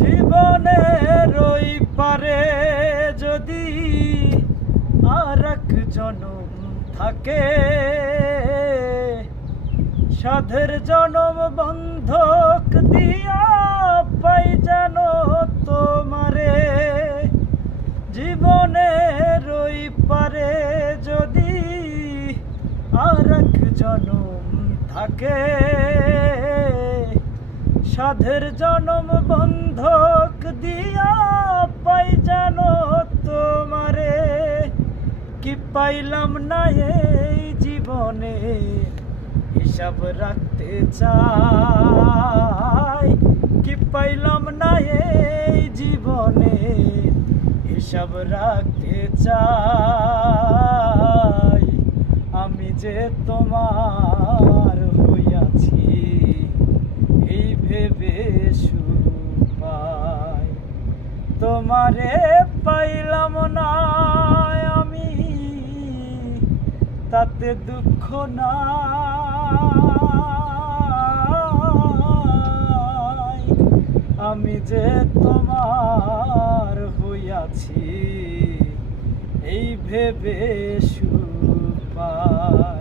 জীবনের ওই পারে যদি আর এক জনম থাকে, সাধের জনম বন্ধক দিয়া পাই যেন তোমারে। জীবনের ওই পারে যদি আর এক জনম থাকে, সাধের জনম বন্ধক দিয়া পাই যেন তোমারে। কি পাইলাম না এই জীবনে হিসাব রাখতে চাই, কি পাইলাম না এই জীবনে হিসাব রাখতে চাই। আমি যে তোমার হইয়াছি এই ভেবে সুখ পাই, তোমারে পাইলাম না আমি তাতে দুঃখ নাই। আমি যে তোমার হইয়াছি এই ভেবে সুখ পাই।